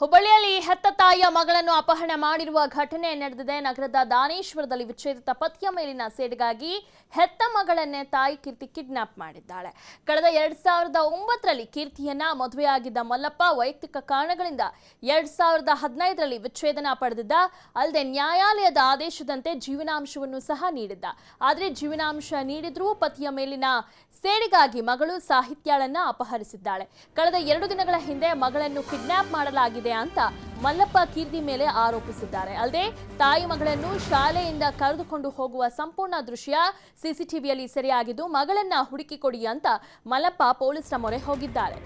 ಹುಬ್ಬಳ್ಳಿಯಲ್ಲಿ ಹೆತ್ತ ತಾಯಿಯ ಮಗಳನ್ನು ಅಪಹರಣ ಮಾಡಿರುವ ಘಟನೆ ನಡೆದಿದೆ. ನಗರದ ದಾನೇಶ್ವರದಲ್ಲಿ ವಿಚ್ಛೇದಿತ ಪತಿಯ ಮೇಲಿನ ಸೇಡಿಗಾಗಿ ಹೆತ್ತ ಮಗಳನ್ನೇ ತಾಯಿ ಕೀರ್ತಿ ಕಿಡ್ನಾಪ್ ಮಾಡಿದ್ದಾಳೆ. ಕಳೆದ 2009ರಲ್ಲಿ ಕೀರ್ತಿಯನ್ನ ಮದುವೆಯಾಗಿದ್ದ ಮಲ್ಲಪ್ಪ ವೈಯಕ್ತಿಕ ಕಾರಣಗಳಿಂದ 2015ರಲ್ಲಿ ವಿಚ್ಛೇದನ ಪಡೆದಿದ್ದ. ಅಲ್ಲದೆ ನ್ಯಾಯಾಲಯದ ಆದೇಶದಂತೆ ಜೀವನಾಂಶವನ್ನು ಸಹ ನೀಡಿದ್ದ. ಆದರೆ ಜೀವನಾಂಶ ನೀಡಿದ್ರೂ ಪತಿಯ ಮೇಲಿನ ಸೇಡಿಗಾಗಿ ಮಗಳು ಸಾಹಿತ್ಯಾಳನ್ನ ಅಪಹರಿಸಿದ್ದಾಳೆ. ಕಳೆದ 2 ದಿನಗಳ ಹಿಂದೆ ಮಗಳನ್ನು ಕಿಡ್ನಾಪ್ ಮಾಡಲಾಗಿದೆ ಅಂತ ಮಲ್ಲಪ್ಪ ಕೀರ್ತಿ ಮೇಲೆ ಆರೋಪಿಸಿದ್ದಾರೆ. ಅಲ್ಲದೆ ತಾಯಿ ಮಗಳನ್ನು ಶಾಲೆಯಿಂದ ಕರೆದುಕೊಂಡು ಹೋಗುವ ಸಂಪೂರ್ಣ ದೃಶ್ಯ ಸಿಸಿಟಿವಿಯಲ್ಲಿ ಸೆರೆಯಾಗಿದ್ದು, ಮಗಳನ್ನ ಹುಡುಕಿ ಕೊಡಿ ಅಂತ ಮಲ್ಲಪ್ಪ ಪೊಲೀಸರ ಮೊರೆ ಹೋಗಿದ್ದಾರೆ.